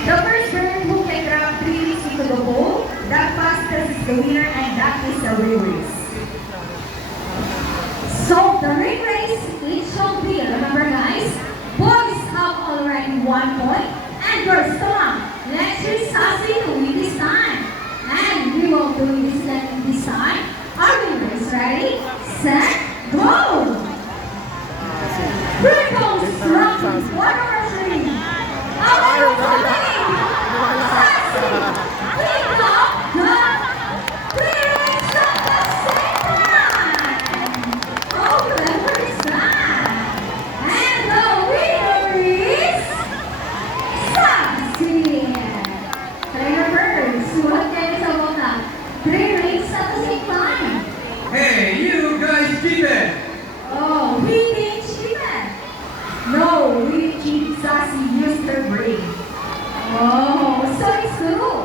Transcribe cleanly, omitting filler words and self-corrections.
The person who can grab 3 rings into the bowl, that fastest is the winner and that is the ring race. So the ring race, it shall be, remember guys, boys have already 1 point and girls, come on, let's hear Sassy with this time. And we will do this this time. Our ring race, ready, set, go! Here goes round 1 over 3. Our coming! Sassy, pick up the 3 rings at the same time. Oh, clever is that? And the winner is Sassy. Remember, sulat kayo sa mga 3 rings at the same time. Hey, you guys cheated! Oh, we didn't cheat it. No, we cheat Sassy used her brain. Oh, so it's true.